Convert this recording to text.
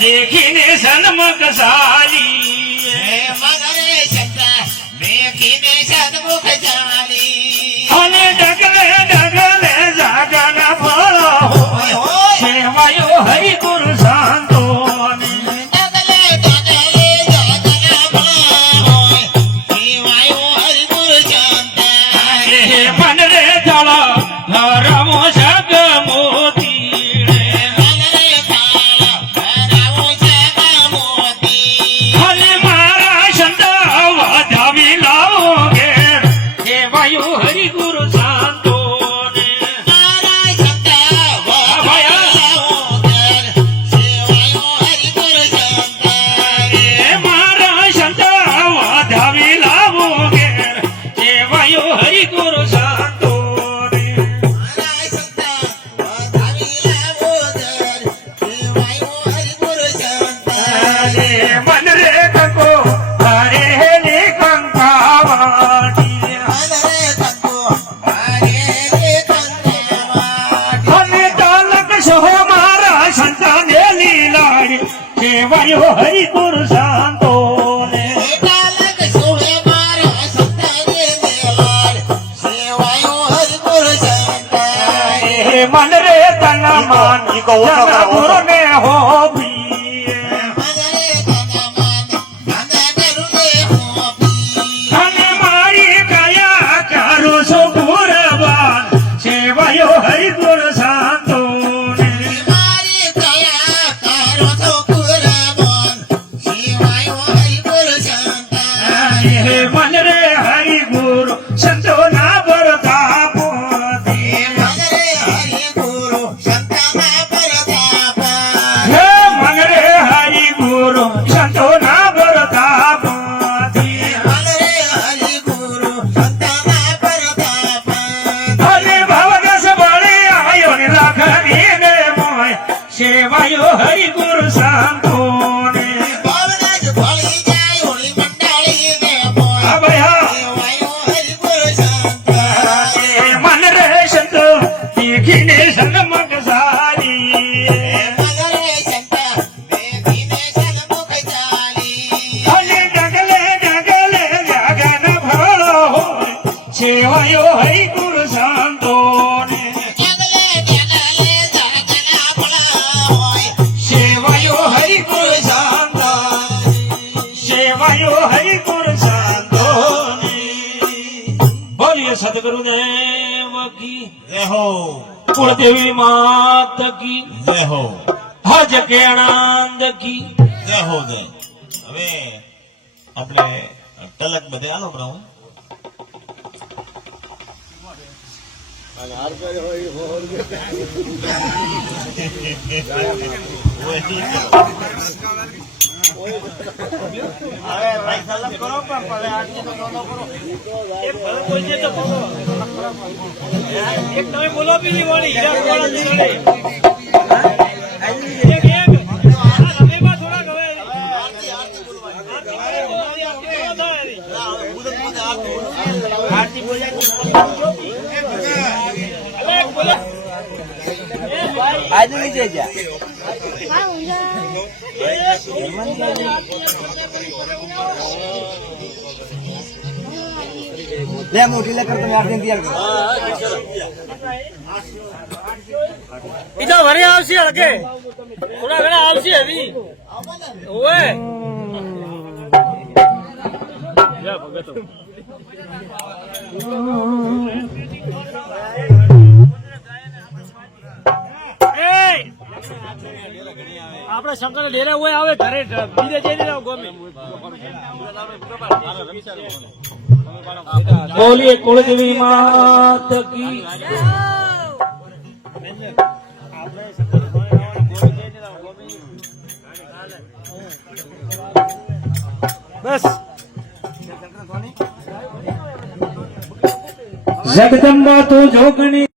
देखीने सन्मुख साली मगरे शब्द देखीने सन्मुख जाली અને ડગલે ડગલે જાગના ફળો સેવાયો હરિ ગુરુ શાંતો ડગલે ડગલે જાગના ફળો સેવાયો હરિ ગુરુ શાંત હે મન રે જળ રમો જગ મોતી સેવાયો હરિ ગુરુ શાંતો ને કાલક સોહે મારા સંતાને દેવાર સેવાયો હરિ ગુરુ શાંત હે મન રે તન માન ગુરુ ને હો ભી મગરે તન મન ગુરુ ને હો ભી અને મારી કયા કરું છું ગુરબાન સેવાયો હરિ ગુરુ શાંતો ને મારી કયા કરો તો હે મન રે હરિ ગુરુ સંતો ના બરતા પોતી મગરે હરિ ગુરુ સંતના પરતાપ હે મન રે હરિ ગુરુ સંતો ના બરતા પોતી મગરે હરિ ગુરુ સંતના પરતાપ અને ભવદસ બળે આયો ને રાખી ને મોય સેવાયો હરિ ગુરુ સંતો ને ભાવનાજ ભળી જાય હોળી મંડાળી ને મોય સેવાયો હરિ ગુરુ શાંત મન રે સંતો દેખીને સન્મુખ સારી મગરે સંત દેખીને સન્મુખ ચાલી અને ડગલે ડગલે જાગન ફળો હોય સેવાયો હરિ ગુરુ શાંતો ને ડગલે ડગલે જાગના ફળા હોય સેવાયો હરિ ગુરુ શાંત સેવાયો હરિ ગુરુ શાંતો ને બોલીએ સદગુરુદેવ કી જય હો કુળદેવી માત કી જય હો હજ કે આનંદ કી જય હો જય. હવે આપણે તલક બધે આલો બ્રાહ્મણ લે મોટી લે કર તમે આરતી તૈયાર કરો ઈ તો વરે આવશે હળકે થોડા ઘણા આવશે હજી ઓએ જા ભગતો આપડે શંકર ડેરા હોય આવે ઘરે બીજે જઈને આવો ગમે બોલીએ કુળદેવી માત કી બસ જગદંબા તું જોગણી